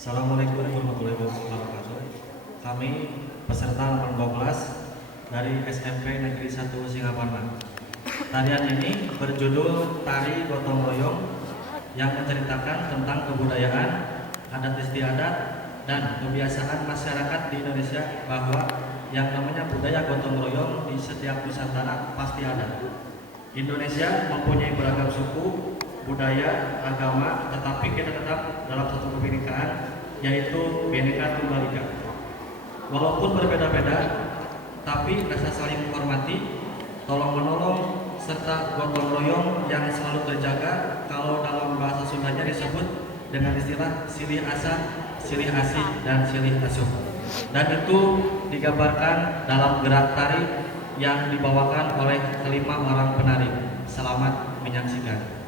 Assalamualaikum warahmatullahi wabarakatuh. Kami peserta 12 dari SMP Negeri 1 Singaparna. Tarian ini berjudul Tari Gotong Royong yang menceritakan tentang kebudayaan, adat istiadat, dan kebiasaan masyarakat di Indonesia bahwa yang namanya budaya gotong royong di setiap Nusantara pasti ada. Indonesia mempunyai beragam suku, budaya, agama, tetapi kita tetap dalam satu kebinekaan, yaitu Bhinneka Tunggal Ika. Walaupun berbeda-beda, tapi rasa saling menghormati, tolong-menolong, serta gotong royong yang selalu terjaga kalau dalam bahasa Sundanya disebut dengan istilah silih asa, silih asih, dan silih asuh. Dan itu digambarkan dalam gerak tari yang dibawakan oleh kelima orang penari. Selamat menyaksikan.